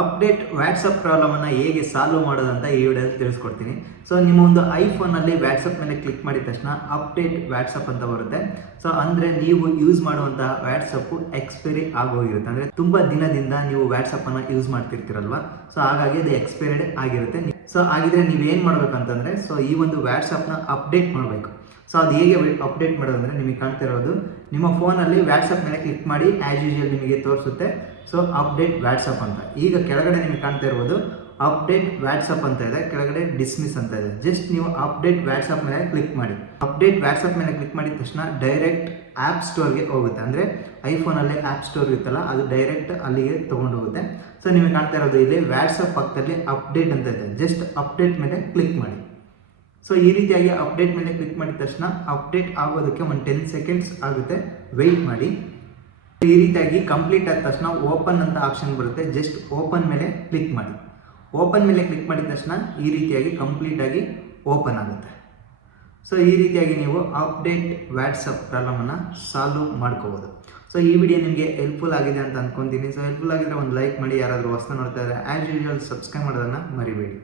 Update WhatsApp ಪ್ರಾಬ್ಲಮನ್ನು ಹೇಗೆ solve ಮಾಡೋದಂತ ಈ ವಿಡಿಯೋದಲ್ಲಿ ತಿಳಿಸ್ಕೊಡ್ತೀನಿ. ಸೊ ನಿಮ್ಮ ಒಂದು ಐಫೋನಲ್ಲಿ ವಾಟ್ಸಪ್ ಮೇಲೆ ಕ್ಲಿಕ್ ಮಾಡಿದ ತಕ್ಷಣ ಅಪ್ಡೇಟ್ ವಾಟ್ಸಪ್ ಅಂತ ಬರುತ್ತೆ. ಸೊ ಅಂದರೆ ನೀವು ಯೂಸ್ ಮಾಡುವಂಥ ವಾಟ್ಸಪ್ಪು ಎಕ್ಸ್ಪೈರಿ ಆಗೋಗಿರುತ್ತೆ. ಅಂದರೆ ತುಂಬ ದಿನದಿಂದ ನೀವು ವಾಟ್ಸಪ್ಪನ್ನು ಯೂಸ್ ಮಾಡ್ತಿರ್ತೀರಲ್ವ, ಸೊ ಹಾಗಾಗಿ ಅದು ಎಕ್ಸ್ಪೈರ್ಡ್ ಆಗಿರುತ್ತೆ. ಸೊ ಹಾಗಿದ್ರೆ ನೀವೇನು ಮಾಡಬೇಕಂತಂದರೆ, ಸೊ ಈ ಒಂದು ವಾಟ್ಸಪ್ನ ಅಪ್ಡೇಟ್ ಮಾಡಬೇಕು. ಸೊ ಅದು ಹೇಗೆ ಅಪ್ಡೇಟ್ ಮಾಡೋದಂದರೆ, ನಿಮಗೆ ಕಾಣ್ತಿರೋದು ನಿಮ್ಮ ಫೋನಲ್ಲಿ ವಾಟ್ಸಪ್ ಮೇಲೆ ಕ್ಲಿಕ್ ಮಾಡಿ ಆ್ಯಸ್ ಯೂಶುವಲ್ ನಿಮಗೆ ತೋರಿಸುತ್ತೆ ಸೊ ಅಪ್ಡೇಟ್ ವಾಟ್ಸಪ್ ಅಂತ. ಈಗ ಕೆಳಗಡೆ ನಿಮಗೆ ಕಾಣ್ತಾ ಇರ್ಬೋದು ಅಪ್ಡೇಟ್ ವಾಟ್ಸಪ್ ಅಂತ ಇದೆ, ಕೆಳಗಡೆ ಡಿಸ್ಮಿಸ್ ಅಂತ ಇದೆ. ಜಸ್ಟ್ ನೀವು ಅಪ್ಡೇಟ್ ವಾಟ್ಸಪ್ ಮೇಲೆ ಕ್ಲಿಕ್ ಮಾಡಿ. ಅಪ್ಡೇಟ್ ವಾಟ್ಸಪ್ ಮೇಲೆ ಕ್ಲಿಕ್ ಮಾಡಿದ ತಕ್ಷಣ ಡೈರೆಕ್ಟ್ ಆ್ಯಪ್ ಸ್ಟೋರ್ಗೆ ಹೋಗುತ್ತೆ. ಅಂದರೆ ಐಫೋನಲ್ಲಿ ಆ್ಯಪ್ ಸ್ಟೋರ್ ಇರುತ್ತಲ್ಲ, ಅದು ಡೈರೆಕ್ಟ್ ಅಲ್ಲಿಗೆ ತೊಗೊಂಡು ಹೋಗುತ್ತೆ. ಸೊ ನಿಮಗೆ ಕಾಣ್ತಾ ಇರೋದು ಇಲ್ಲಿ ವಾಟ್ಸಪ್ ಪಕ್ಕದಲ್ಲಿ ಅಪ್ಡೇಟ್ ಅಂತ ಇದೆ, ಜಸ್ಟ್ ಅಪ್ಡೇಟ್ ಮೇಲೆ ಕ್ಲಿಕ್ ಮಾಡಿ. ಸೊ ಈ ರೀತಿಯಾಗಿ ಅಪ್ಡೇಟ್ ಮೇಲೆ ಕ್ಲಿಕ್ ಮಾಡಿದ ತಕ್ಷಣ ಅಪ್ಡೇಟ್ ಆಗೋದಕ್ಕೆ ಒಂದು 10 ಸೆಕೆಂಡ್ಸ್ ಆಗುತ್ತೆ, ವೆಯ್ಟ್ ಮಾಡಿ. ಈ ರೀತಿಯಾಗಿ ಕಂಪ್ಲೀಟ್ ಆದ ತಕ್ಷಣ ಓಪನ್ ಅಂತ ಆಪ್ಷನ್ ಬರುತ್ತೆ, ಜಸ್ಟ್ ಓಪನ್ ಮೇಲೆ ಕ್ಲಿಕ್ ಮಾಡಿ. ಓಪನ್ ಮೇಲೆ ಕ್ಲಿಕ್ ಮಾಡಿದ ತಕ್ಷಣ ಈ ರೀತಿಯಾಗಿ ಕಂಪ್ಲೀಟಾಗಿ ಓಪನ್ ಆಗುತ್ತೆ. ಸೊ ಈ ರೀತಿಯಾಗಿ ನೀವು ಅಪ್ಡೇಟ್ ವಾಟ್ಸಪ್ ಪ್ರಾಬ್ಲಮನ್ನು ಸಾಲ್ವ್ ಮಾಡ್ಕೋಬೋದು. ಸೊ ಈ ವಿಡಿಯೋ ನಿಮಗೆ ಹೆಲ್ಪ್ಫುಲ್ ಆಗಿದೆ ಅಂತ ಅಂದ್ಕೊತೀನಿ. ಸೊ ಹೆಲ್ಪ್ಫುಲ್ ಆಗಿದ್ರೆ ಒಂದು ಲೈಕ್ ಮಾಡಿ, ಯಾರಾದರೂ ಹೊಸ ನೋಡ್ತಾ ಇದ್ದಾರೆ ಆ್ಯಸ್ ಯೂಶುವಲ್ ಸಬ್ಸ್ಕ್ರೈಬ್ ಮಾಡೋದನ್ನು ಮರಿಬೇಡಿ.